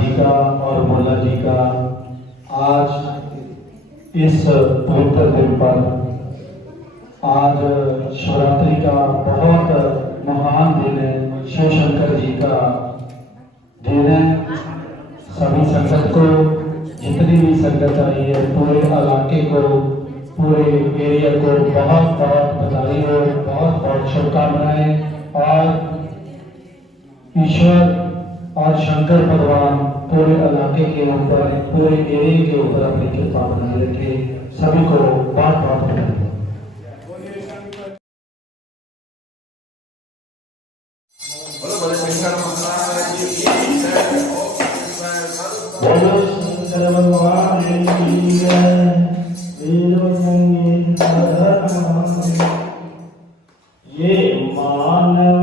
जी का और भोला जी का आज इस पवित्र दिन पर आज शिवरात्रि का बहुत महान दिन है। शिव शंकर जी का दिन है। सभी संगत को, जितनी भी संगत आई है, पूरे इलाके को, पूरे एरिया को बहुत बहुत बधाई हो, बहुत बहुत शुभकामनाएं। और ईश्वर और शंकर भगवान पूरे इलाके के ऊपर, पूरे एरिया के ऊपर अपनी कृपा बनाए रखे। सभी को बहुत बहुत बधाई। बोलो शंकर भगवान की जय। वीरों संगीत ये मानव